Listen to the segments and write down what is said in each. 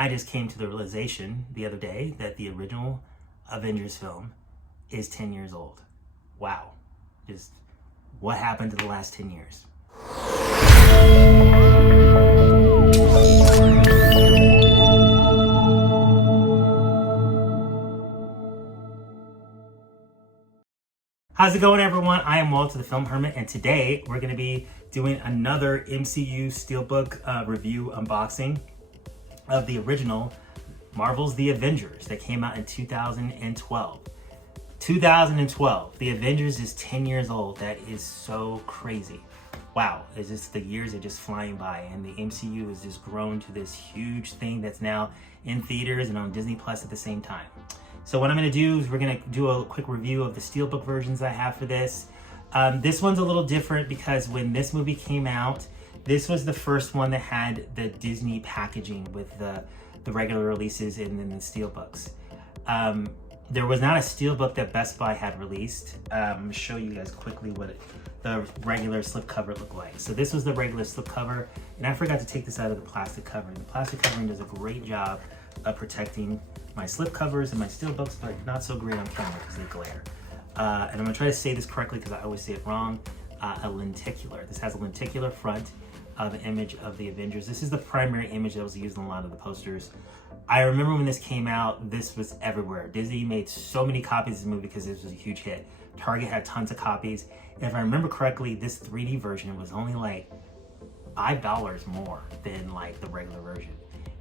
I just came to the realization the other day that the original Avengers film is 10 years old. Wow. Just what happened to the last 10 years? How's it going, everyone? I am Walter the Film Hermit, and today we're going to be doing another MCU Steelbook review unboxing of the original Marvel's The Avengers that came out in 2012. 2012. The Avengers is 10 years old. That is so crazy. Wow. It's just the years are just flying by, and the MCU has just grown to this huge thing that's now in theaters and on Disney Plus at the same time. So what I'm going to do is we're going to do a quick review of the Steelbook versions I have for this. This one's a little different because when this movie came out, this was the first one that had the Disney packaging with the regular releases and then the Steelbooks. There was not a Steelbook that Best Buy had released. I'm going to show you guys quickly what the regular slipcover looked like. So this was the regular slipcover, and I forgot to take this out of the plastic covering. The plastic covering does a great job of protecting my slipcovers and my Steelbooks, but not so great on camera because they glare. And I'm going to try to say this correctly because I always say it wrong. A lenticular. This has a lenticular front of an image of the Avengers. This is the primary image that was used in a lot of the posters. I remember when this came out, this was everywhere. Disney made so many copies of this movie because this was a huge hit. Target had tons of copies. And if I remember correctly, this 3D version was only like $5 more than like the regular version.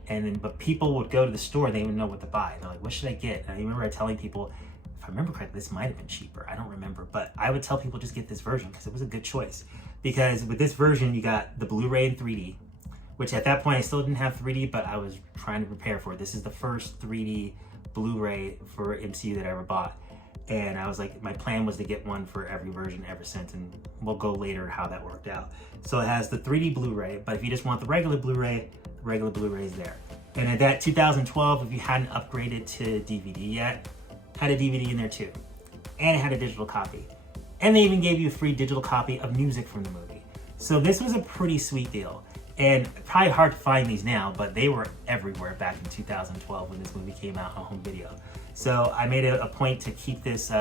And then, but people would go to the store, they didn't know what to buy. They're like, what should I get? And I remember telling people, if I remember correctly, this might have been cheaper. I don't remember, but I would tell people just get this version because it was a good choice. Because with this version, you got the Blu-ray in 3D, which at that point I still didn't have 3D, but I was trying to prepare for it. This is the first 3D Blu-ray for MCU that I ever bought. And I was like, my plan was to get one for every version ever since, and we'll go later how that worked out. So it has the 3D Blu-ray, but if you just want the regular Blu-ray is there. And at that 2012, if you hadn't upgraded to DVD yet, had a DVD in there too. And it had a digital copy. And they even gave you a free digital copy of music from the movie. So this was a pretty sweet deal. And probably hard to find these now, but they were everywhere back in 2012 when this movie came out on home video. So I made a point to keep this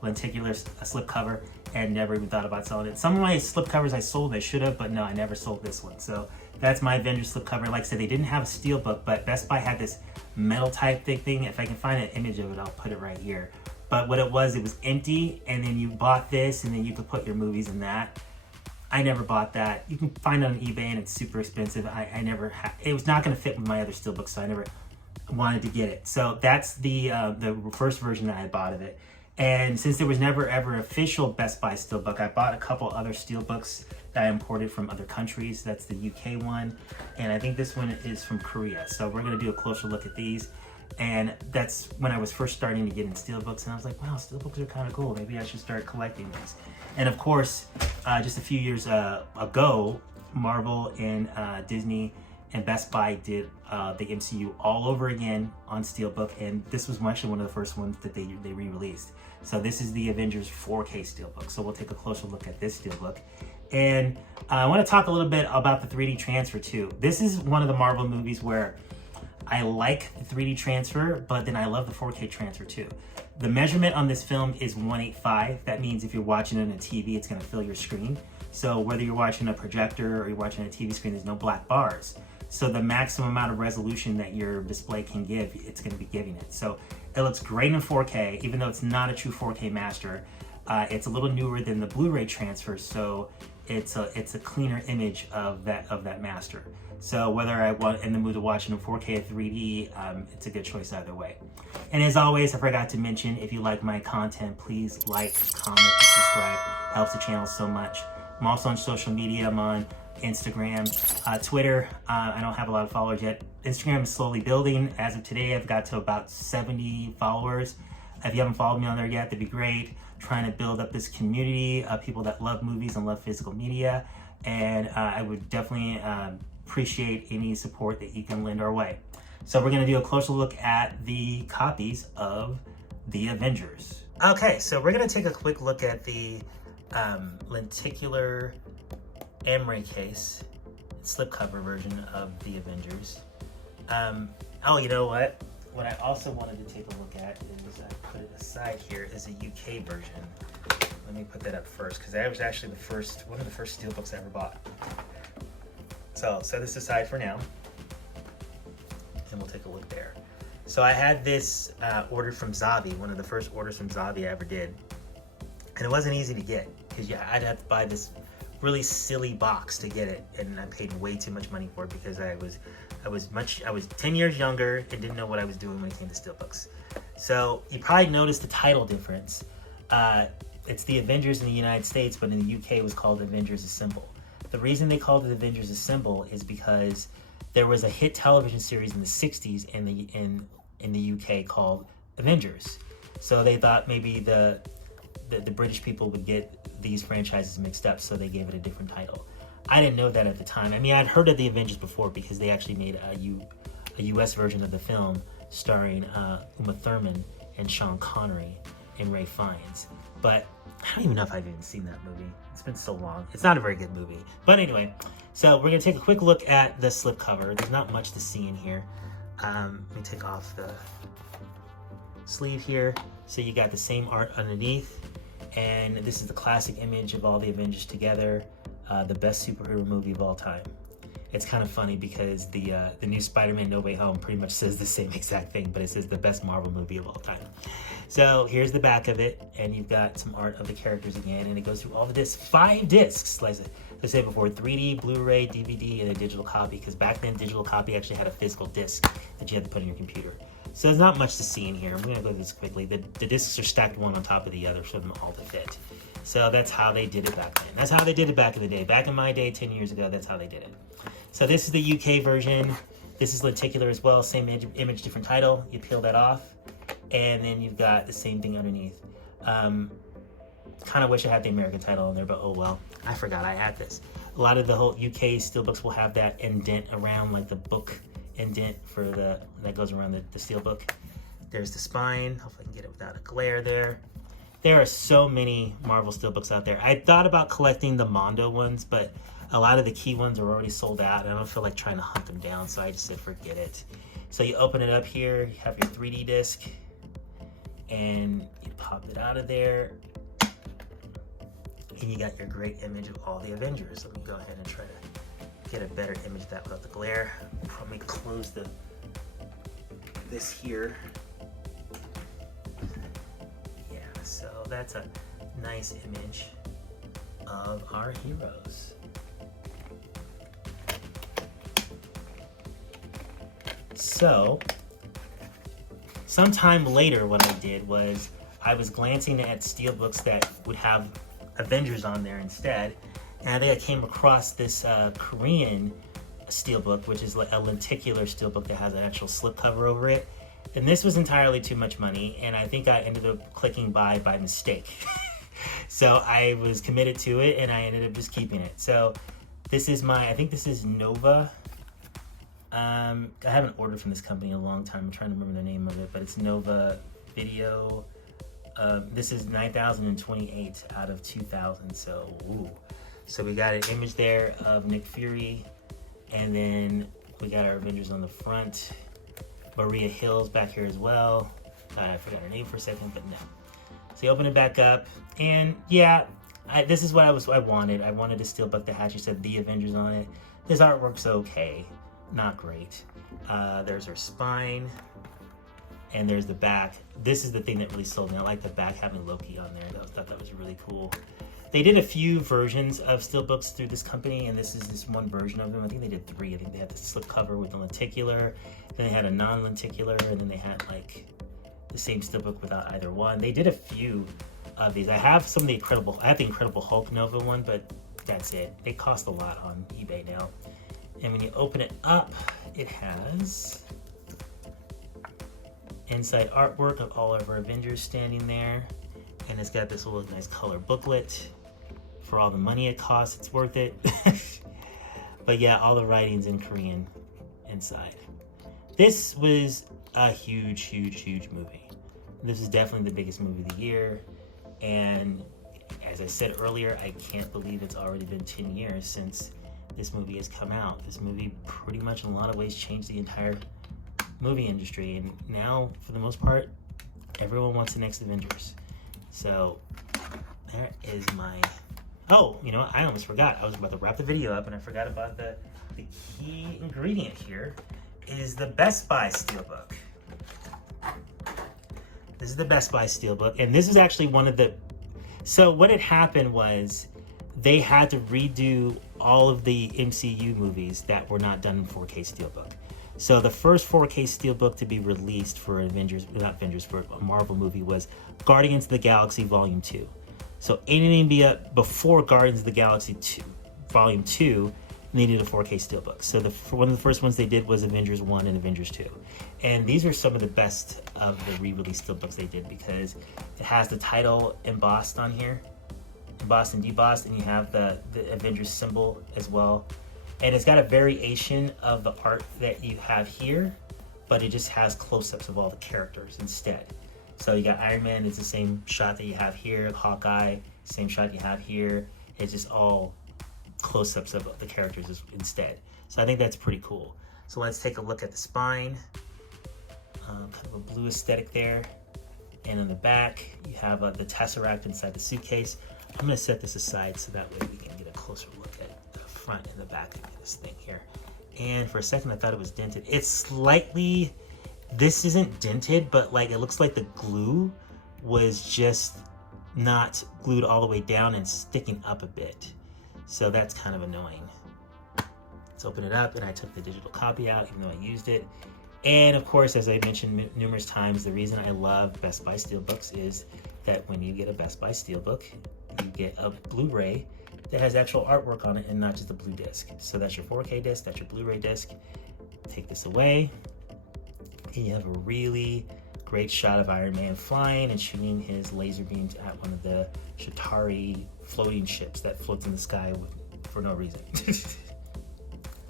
lenticular slipcover and never even thought about selling it. Some of my slipcovers I sold, I should have, but no, I never sold this one. So that's my Avengers slipcover. Like I said, they didn't have a Steelbook, but Best Buy had this metal type thick thing. If I can find an image of it, I'll put it right here. But what it was empty, and then you bought this, and then you could put your movies in that. I never bought that. You can find it on eBay, and it's super expensive. I never had. It was not going to fit with my other Steelbook, so I never wanted to get it. So that's the first version that I bought of it. And since there was never ever official Best Buy Steelbook, I bought a couple other Steelbooks that I imported from other countries. That's the UK one, and I think this one is from Korea. So we're going to do a closer look at these. And that's when I was first starting to get in Steelbooks, and I was like, wow, Steelbooks are kind of cool. Maybe I should start collecting these. And of course, just a few years ago, Marvel and Disney and Best Buy did the MCU all over again on Steelbook, and this was actually one of the first ones that they re-released. So this is the Avengers 4K Steelbook. So we'll take a closer look at this Steelbook. And I want to talk a little bit about the 3D transfer too. This is one of the Marvel movies where I like the 3D transfer, but then I love the 4K transfer too. The measurement on this film is 185. That means if you're watching it on a TV, it's going to fill your screen. So whether you're watching a projector or you're watching a TV screen, there's no black bars. So the maximum amount of resolution that your display can give, it's going to be giving it. So it looks great in 4K, even though it's not a true 4K master. It's a little newer than the Blu-ray transfer, so it's a cleaner image of that master. So whether I want in the mood to watch it in 4K or 3D, it's a good choice either way. And as always, I forgot to mention, if you like my content, please like, comment, and subscribe. It helps the channel so much. I'm also on social media. I'm on Instagram, Twitter. I don't have a lot of followers yet. Instagram is slowly building. As of today, I've got to about 70 followers. If you haven't followed me on there yet, that'd be great. Trying to build up this community of people that love movies and love physical media. And I would definitely appreciate any support that you can lend our way. So we're going to do a closer look at the copies of The Avengers. Okay, so we're going to take a quick look at the lenticular emery case slipcover version of The Avengers. Oh, you know what? What I also wanted to take a look at is, I put it aside here, is a UK version. Let me put that up first, because that was actually one of the first steelbooks I ever bought. So I'll set this aside for now, and we'll take a look there. So I had this ordered from Zavi, one of the first orders from Zavi I ever did. And it wasn't easy to get, because I'd have to buy this really silly box to get it, and I paid way too much money for it because I was 10 years younger and didn't know what I was doing when it came to steelbooks. So you probably noticed the title difference. It's the Avengers in the United States, but in the UK it was called Avengers Assemble. The reason they called it Avengers Assemble is because there was a hit television series in the 60s in the UK called Avengers. So they thought maybe the British people would get these franchises mixed up, so they gave it a different title. I didn't know that at the time. I mean, I'd heard of the Avengers before because they actually made a US version of the film starring Uma Thurman and Sean Connery and Ray Fiennes. But I don't even know if I've even seen that movie. It's been so long. It's not a very good movie. But anyway, so we're going to take a quick look at the slipcover. There's not much to see in here. Let me take off the sleeve here. So you got the same art underneath. And this is the classic image of all the Avengers together, the best superhero movie of all time. It's kind of funny because the new Spider-Man No Way Home pretty much says the same exact thing, but it says the best Marvel movie of all time. So here's the back of it, and you've got some art of the characters again, and it goes through all the discs, 5 discs, like I said before, 3D, Blu-ray, DVD, and a digital copy, because back then digital copy actually had a physical disc that you had to put in your computer. So there's not much to see in here. I'm going to go through this quickly. The discs are stacked one on top of the other for them all to fit. So that's how they did it back then. That's how they did it back in the day. Back in my day, 10 years ago, that's how they did it. So this is the UK version. This is lenticular as well. Same image, different title. You peel that off. And then you've got the same thing underneath. Kind of wish I had the American title on there, but oh well. I forgot I had this. A lot of the whole UK steelbooks will have that indent around, like the book indent for that goes around the steelbook. There's the spine. Hopefully I can get it without a glare there. There are so many Marvel steelbooks out there. I thought about collecting the Mondo ones, but a lot of the key ones are already sold out, and I don't feel like trying to hunt them down, so I just said forget it. So you open it up here, you have your 3D disc, and you pop it out of there, and you got your great image of all the Avengers. Let me go ahead and try to get a better image of that without the glare. Probably close this here. Yeah, so that's a nice image of our heroes. So, sometime later what I did was I was glancing at steelbooks that would have Avengers on there instead, and I think I came across this Korean steelbook, which is like a lenticular steelbook that has an actual slipcover over it. And this was entirely too much money, and I think I ended up clicking buy by mistake. So I was committed to it, and I ended up just keeping it. So this is I think this is Nova. I haven't ordered from this company in a long time. I'm trying to remember the name of it, but it's Nova Video. This is 9028 out of 2000. So, ooh. So we got an image there of Nick Fury, and then we got our Avengers on the front. Maria Hill's back here as well. I forgot her name for a second, but no. So you open it back up, and yeah, this is what I wanted. I wanted a steelbook that actually said The Avengers on it. This artwork's okay, not great. There's her spine, and there's the back. This is the thing that really sold me. I like the back having Loki on there. I thought that was really cool. They did a few versions of steelbooks through this company, and this is just one version of them. I think they did 3. I think they had the slipcover with the lenticular, then they had a non-lenticular, and then they had like the same steelbook without either one. They did a few of these. I have the Incredible Hulk Nova one, but that's it. They cost a lot on eBay now. And when you open it up, it has inside artwork of all of our Avengers standing there, and it's got this little nice color booklet. For all the money it costs, it's worth it. But yeah, all the writing's in Korean inside. This was a huge, huge, huge movie. This is definitely the biggest movie of the year. And as I said earlier, I can't believe it's already been 10 years since this movie has come out. This movie pretty much in a lot of ways changed the entire movie industry, and now for the most part everyone wants the next Avengers. So there is my, oh, you know what? I almost forgot. I was about to wrap the video up and I forgot about the key ingredient here is the Best Buy Steelbook. This is the Best Buy Steelbook, and this is actually one of the, so what had happened was they had to redo all of the MCU movies that were not done in 4K Steelbook. So the first 4K Steelbook to be released for Avengers, not Avengers, for a Marvel movie was Guardians of the Galaxy Volume 2. So anything before Guardians of the Galaxy 2, Volume 2 needed a 4K Steelbook. So one of the first ones they did was Avengers 1 and Avengers 2. And these are some of the best of the re-release Steelbooks they did because it has the title embossed on here, embossed and debossed, and you have the Avengers symbol as well. And it's got a variation of the art that you have here, but it just has close-ups of all the characters instead. So you got Iron Man, it's the same shot that you have here, Hawkeye, same shot you have here. It's just all close-ups of the characters instead. So I think that's pretty cool. So let's take a look at the spine. Kind of a blue aesthetic there. And on the back, you have the Tesseract inside the suitcase. I'm gonna set this aside so that way we can get a closer look at the front and the back of this thing here. And for a second, I thought it was dented. It's slightly, this isn't dented, but like it looks like the glue was just not glued all the way down and sticking up a bit. So that's kind of annoying. Let's open it up, and I took the digital copy out even though I used it. And of course, as I mentioned numerous times, the reason I love Best Buy Steelbooks is that when you get a Best Buy Steelbook, you get a Blu-ray that has actual artwork on it and not just a blue disc. So that's your 4K disc, that's your Blu-ray disc. Take this away, and you have a really great shot of Iron Man flying and shooting his laser beams at one of the Shatari floating ships that floats in the sky for no reason.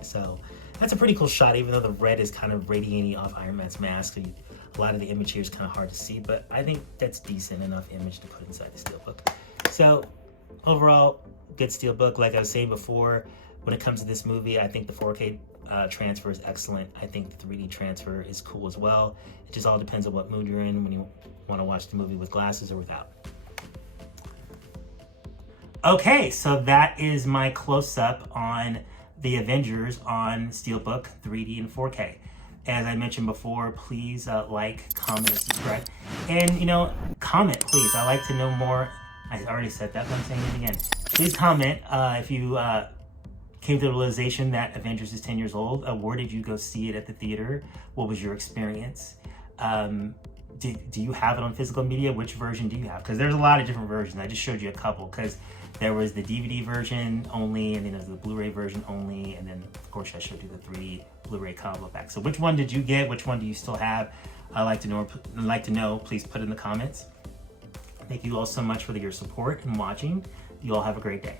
So that's a pretty cool shot, even though the red is kind of radiating off Iron Man's mask. So a lot of the image here is kind of hard to see, but I think that's decent enough image to put inside the Steelbook. So overall, good Steelbook. Like I was saying before, when it comes to this movie, I think the 4K transfer is excellent. I think the 3D transfer is cool as well. It just all depends on what mood you're in when you want to watch the movie with glasses or without. Okay, so that is my close-up on the Avengers on Steelbook 3D and 4K. As I mentioned before, please like, comment, and subscribe. And, you know, comment, please. I like to know more. I already said that, but I'm saying it again. Please comment if you came to the realization that Avengers is 10 years old. Where did you go see it at the theater? What was your experience? Do you have it on physical media? Which version do you have? Because there's a lot of different versions. I just showed you a couple because there was the DVD version only, and then there's the Blu-ray version only, and then of course I showed you the 3D Blu-ray combo pack. So which one did you get? Which one do you still have? I'd like to know. Please put it in the comments. Thank you all so much for your support and watching. You all have a great day.